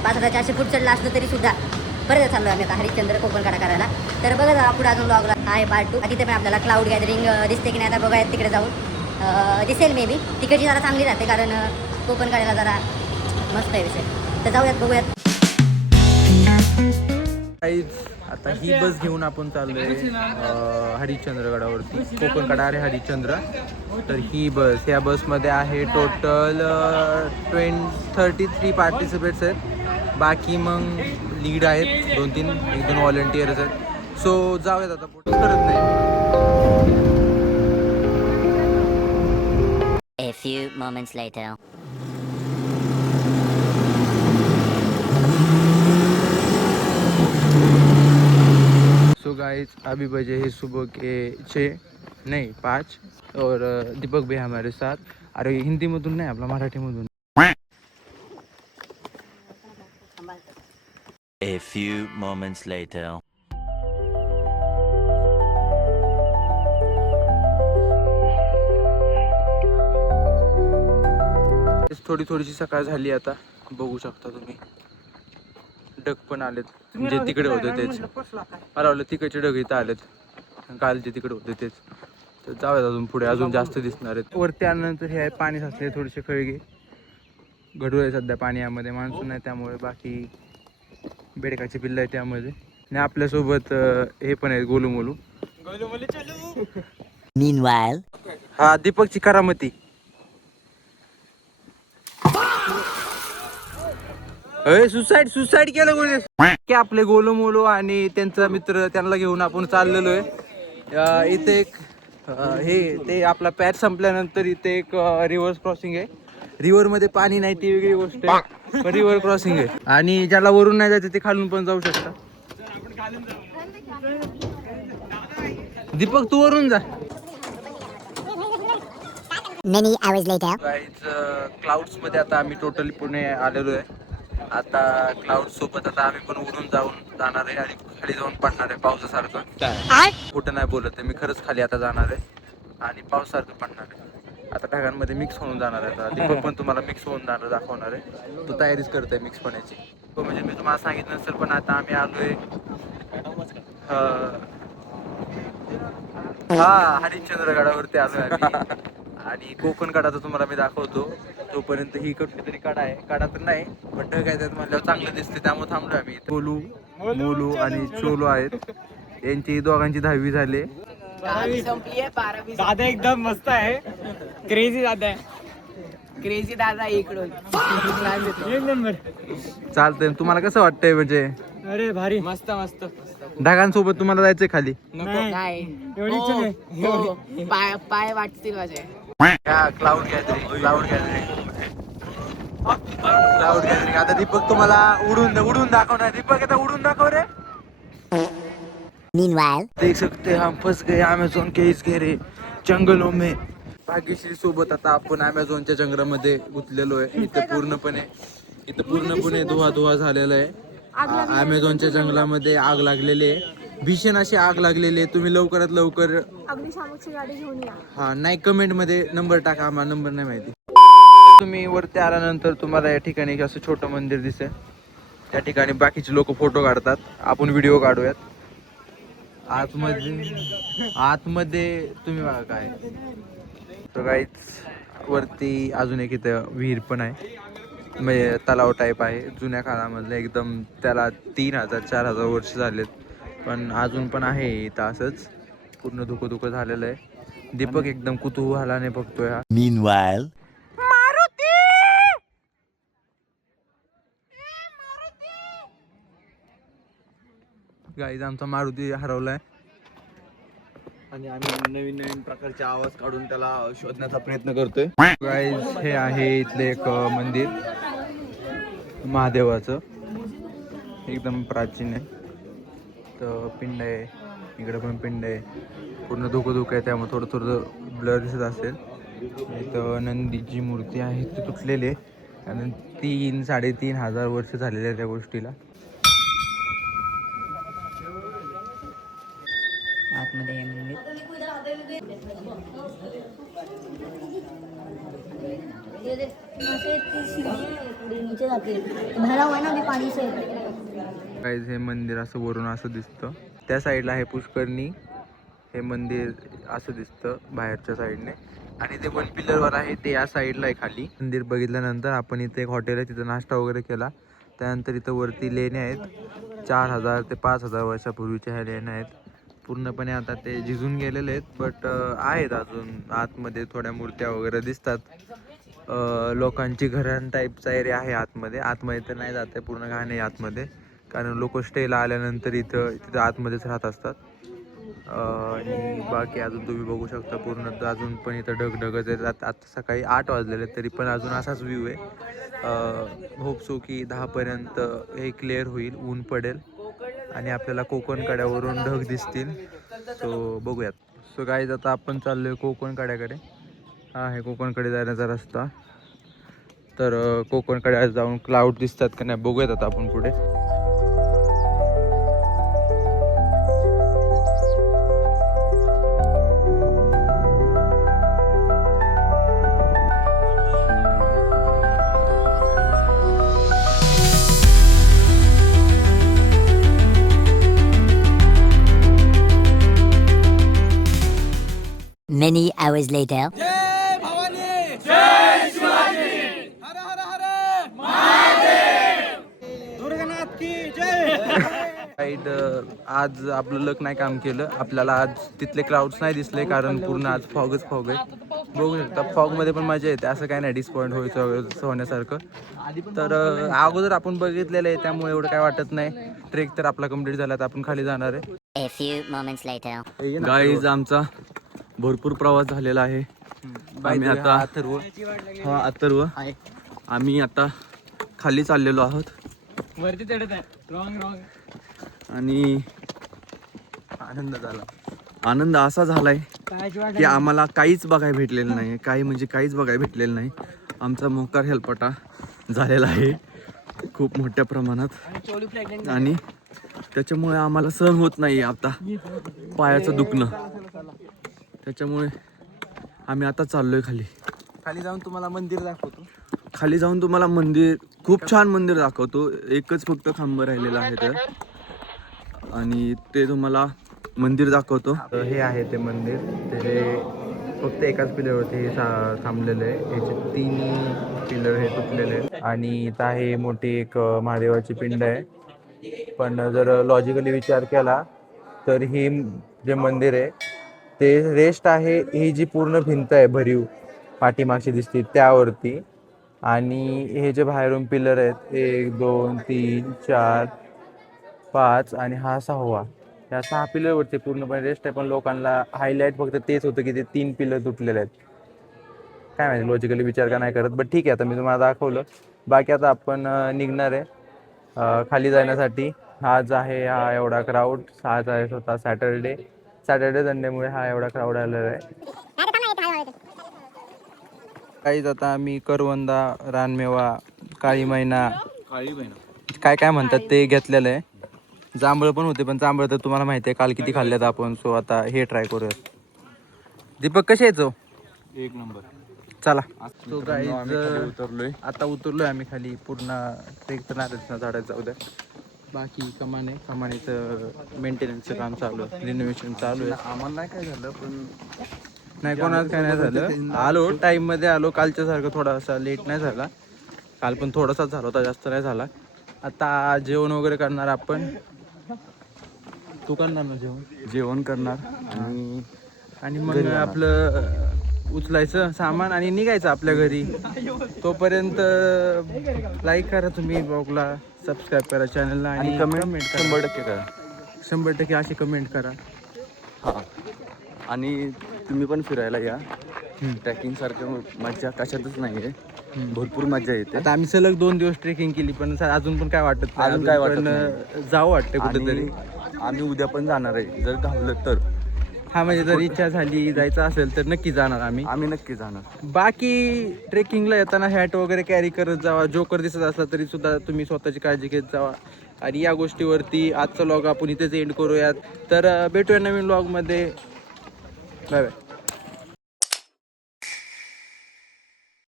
5,400 फूट चढला असलं तरी सुद्धा परत चाललो आम्ही आता हरिश्चंद्र कोकण कडा करायला. तर बघा पुढे अजून ब्लॉगला आहे पार्ट 2. तिथे पण आपल्याला क्लाउड गॅदरिंग दिसते की नाही आता बघायला तिकडे जाऊन दिसेल मे बी. तिकडची जरा चांगली राहते कारण कोकण कड्याला जरा मस्त आहे विषय. तर जाऊयात बघूयात. आता ही बस घेऊन आपण चाललोय हरिश्चंद्रगडावरती. कोकण कडा आहे हरिश्चंद्र. तर ही बस, ह्या बसमध्ये आहे टोटल 33 पार्टिसिपेट्स आहेत. बाकी मग लीड आहेत 2-3, 1-2 व्हॉलेंटियर्स आहेत. सो जाऊयात आता पुढे. करत नाही. A few moments later. So guys अभी बजे है सुबह के 5 और दीपक भी हमारे साथ. अरे हिंदी मधून नाही, आपला मराठी मधून. A few moments later. थोडीशी सकाळ झाली आता, बघू शकता तुम्ही. ढग पण आलेत, जे तिकडे होते तेच. मला वाटलं तिकडचे ढग इथं आलेत, काल जे तिकडे होते तेच. तर जाऊयात अजून पुढे, अजून जास्त दिसणार आहेत. वरती आल्यानंतर हे आहे पाणी साचले थोडेसे खळगे. गढूळ आहे सध्या पाणी यामध्ये, मान्सून आहे त्यामुळे. बाकी बेडकाची पिल्लं आहे त्यामध्ये. आणि आपल्यासोबत हे पण आहेत गोलू मोलू. Meanwhile. हा दीपकची करामती. सुसाईड केलं कोणी की आपले गोलू मोलू आणि त्यांचा मित्र, त्यांना घेऊन आपण चाललेलो आहे. इथे एक ते आपला पॅच संपल्यानंतर इथे एक रिव्हर्स क्रॉसिंग आहे. रिव्हर मध्ये पाणी नाही ती वेगळी गोष्ट आहे, पण रिव्हर क्रॉसिंग आहे. आणि ज्याला वरून नाही जायचं ते खालून पण जाऊ शकता. दीपक तू वरून जा. Many hours later. क्लाउड्स मध्ये आता आम्ही टोटली पुणे आलेलो आहे. आता क्लाउड सोबत आता आम्ही पण उडून जाणार आहे आणि खाली जाऊन पडणार आहे पावसासारखं. कुठं नाही बोलत आहे मी, खरंच खाली आता जाणार आहे आणि पावसासारखं पडणार आहे. आता ढगांमध्ये मिक्स होऊन जाणार आहे. आता दीपक पण तुम्हाला मिक्स होऊन जाणार दाखवणार आहे. तो तयारीच करतोय मिक्स होण्याची. तो म्हणजे मी तुम्हाला सांगितलं नसेल, पण आता आम्ही आलोय हरिश्चंद्रगडावरती आलोय आम्ही. आणि कोकण कडाचा तुम्हाला मी दाखवतो. तोपर्यंत ही कुठली तरी कडा आहे, कडा तर नाही पण ढग आहे त्यात म्हणल्यावर चांगलं दिसते, त्यामुळे थांबलोय आम्ही. गोलू मोलू आणि चोलू आहेत. यांची दोघांची 10वी झाली. दादा एकदम मस्त आहे, क्रेझी दादा आहे. क्रेझी दादा इकडे एक नंबर. चालतंय. तुम्हाला कसं वाटतंय म्हणजे? अरे भारी, मस्त मस्त. ढगांसोबत तुम्हाला जायचंय खाली? नाही पाय वाटतील माझे. Cloud gathering. आता दीपक तुम्हाला उडून दाखवणार. दीपक आता उडून दाखव रे. Meanwhile. देख सकते हम फंस गए अमेझॉन के इस गहरे जंगलों में. भाग्यश्री सोबत आता आपण अमेझॉनच्या जंगलामध्ये गुंतलेलो आहे. इथं पूर्णपणे धुवा झालेला आहे. अमेझॉनच्या जंगलामध्ये आग लागलेली आहे, भीषण अशी आग लागलेली आहे. तुम्ही लवकरात लवकर अग्निशामकची गाडी घेऊन या. हा नाही, कमेंट मध्ये नंबर टाका, आम्हाला नंबर नाही माहिती. तुम्ही वरती आल्यानंतर तुम्हाला या ठिकाणी असं छोटं मंदिर दिसेल. त्या ठिकाणी बाकीचे लोक फोटो काढतात, आपण व्हिडिओ काढूयात. आतमध्ये तुम्ही बघा काय. तर काहीच वरती अजून एक इथं विहीर पण आहे, म्हणजे तलाव टाईप आहे. जुन्या काळामधलं एकदम, त्याला 3000-4000 वर्ष झालेत, पण अजून पण आहे इथं असंच. पूर्ण धुकं झालेलं आहे. दीपक एकदम कुतूहलाने बघतोय हा. Meanwhile. गाईज आमचा मारुती हरवलाय आणि आम्ही नवीन प्रकारचे आवाज काढून त्याला शोधण्याचा प्रयत्न करतोय. गाईज हे आहे इथले एक मंदिर महादेवाचं, एकदम प्राचीन आहे. तर पिंड आहे, इकडे पण पिंड आहे. पूर्ण धुकं आहे त्यामुळे थोडं ब्लर दिसत असेल. इथं नंदीची मूर्ती आहे, ती तुटलेली आहे आणि 3-3.5 वर्ष झालेले आहे त्या गोष्टीला. आतमध्ये मंदिर. नीचे जाते भरा हुआ है ना अभी पानी से. गाईज हे मंदिर असं वरून असं दिसतं. त्या साईडला आहे पुष्करणी. हे मंदिर असं दिसतं बाहेरच्या साईडने आणि ते 1 पिलरवर आहे ते या साईडला आहे खाली. मंदिर बघितल्यानंतर आपण इथे एक हॉटेल आहे तिथं नाश्ता वगैरे केला. त्यानंतर इथं वरती लेण्या आहेत 4000 ते 5000 वर्षापूर्वीच्या ह्या लेण्या आहेत. पूर्णपणे आता ते झिजून गेलेले आहेत बट आहेत अजून आतमध्ये थोड्या मूर्त्या वगैरे दिसतात. लोकांची घरां टाईपचा एरिया आहे आतमध्ये तर नाही जात आहे पूर्ण घाण आहे आतमध्ये कारण लोक स्टेला आल्यानंतर तिथं आतमध्येच राहत असतात. आणि बाकी अजून तुम्ही बघू शकता पूर्ण अजून पण इथं ढगढगच आहेत. आता सकाळी 8 वाजलेले तरी पण अजून असाच व्ह्यू आहे. होप सो की 10पर्यंत हे क्लिअर होईल, ऊन पडेल आणि आपल्याला कोकण कड्यावरून ढग दिसतील. सो बघूयात. सो गाईज आता आपण चाललोय कोकण कड्याकडे. हा आहे कोकणकडे जाण्याचा रस्ता. तर कोकणकडे जाऊन क्लाउड दिसतात का नाही बघूयात आता आपण पुढे. Many hours later. साईड आज आपलं लक नाही काम केलं. आपल्याला आज तिथले क्लाउड्स नाही दिसले कारण पूर्ण आज फॉगच फॉग आहे. बघू शकता फॉगमध्ये पण मजा येते असं काही नाही डिसपॉईंट होण्यासारखं. तर अगोदर आपण बघितलेलं आहे त्यामुळे एवढं काय वाटत नाही. ट्रेक तर आपला कम्प्लीट झाला तर आपण खाली जाणार आहे. A few moments later. Guys आमचा भरपूर प्रवास झालेला आहे. आम्ही आता अथर्व आम्ही आता खाली चाललेलो आहोत वरती चढत आहे. रॉंग आणि आनंद असा झालाय काय की आम्हाला काहीच बघायला भेटलेलं नाही. काहीच बघायला भेटलेलं नाही. आमचा मोकार हेलपाटा झालेला आहे खूप मोठ्या प्रमाणात आणि त्याच्यामुळे आम्हाला सहन होत नाही आता पायाचं दुखणं. त्याच्यामुळे आम्ही आता चाललोय खाली जाऊन तुम्हाला मंदिर दाखवतो. खाली जाऊन तुम्हाला मंदिर खूप छान मंदिर दाखवतो. एकच फक्त खांब राहिलेला आहे तर आणि ते तुम्हाला मंदिर दाखवतो. हे आहे ते मंदिर. ते फक्त एकाच पिलरवरती हे थांबलेलं आहे. याचे 3 पिलर हे तुटलेले आहेत आणि इथं आहे मोठी एक महादेवाची पिंड आहे. पण जर लॉजिकली विचार केला तर ही जे मंदिर आहे ते रेस्ट आहे ही जी पूर्ण भिंत आहे भरीव पाठीमागची दिसते त्यावरती. आणि हे जे बाहेरून पिलर आहेत 1 2 3 4 5 आणि हा 6वा या 6 पिलरवरती पूर्णपणे रेस्ट आहे. पण लोकांना हायलाईट फक्त तेच होतं की ते 3 पिलर तुटलेले आहेत. काय माहिती लॉजिकली विचार का नाही करत बट ठीक आहे आता मी तुम्हाला दाखवलं. बाकी आता आपण निघणार आहे खाली जाण्यासाठी. आज आहे हा एवढा क्राऊड. आज आहे स्वतः सॅटर्डे संडेमुळे हा एवढा क्राऊड आलेला आहे. काहीच आता आम्ही करवंदा रानमेवा काळी मैना काय म्हणतात ते घेतलेलं आहे. जांभळं पण होते पण जांभळं तर तुम्हाला माहिती आहे काल किती खाल्ल्यात आपण. सो आता हे ट्राय करूयात. दीपक कसे यायचो 1 नंबर. चला. तो उतरलोय आता उतरलोय आम्ही खाली. पूर्ण ट्रेक तर नाही झाडात जाऊ द्या. बाकी कमानीचं मेंटेनन्सचं काम चालू आहे. रिनोव्हेशन चालू आहे. आम्हाला नाही काय झालं पण नाही कोणाच काय नाही झालं. आलो टाईममध्ये आलो. कालच्या सारखं थोडासा लेट नाही झाला. काल पण थोडासाच झाला होता जास्त नाही झाला. आता जेवण वगैरे करणार आपण. तू करणार ना जेवण करणार आणि मग आपलं उचलायचं सामान आणि निघायचं आपल्या घरी. तोपर्यंत लाईक करा तुम्ही ब्लॉगला, सबस्क्राईब करा चॅनलला आणि कमेंट 100% करा. 100% अशी कमेंट करा. हां आणि तुम्ही पण फिरायला या. ट्रॅकिंग सारखं मजा कशातच नाही आहे. भरपूर मजा येते. आता आम्ही सलग 2 दिवस ट्रेकिंग केली पण अजून पण काय वाटत नाही. अजून काय वाटत नाही. जावं वाटतं कुठेतरी. आम्ही उद्या पण जाणार आहे जर घावलं तर. हा म्हणजे जर इच्छा झाली जायचं असेल तर नक्की जाणार आम्ही नक्की जाणार. बाकी ट्रेकिंगला येताना हॅट वगैरे कॅरी करत जावा. जोकर दिसत असला तरी सुद्धा तुम्ही स्वतःची काळजी घेत जावा. आणि या गोष्टीवरती आजचा व्लॉग आपण इथेच एंड करूयात. तर भेटूया नवीन व्लॉगमध्ये. Bye bye.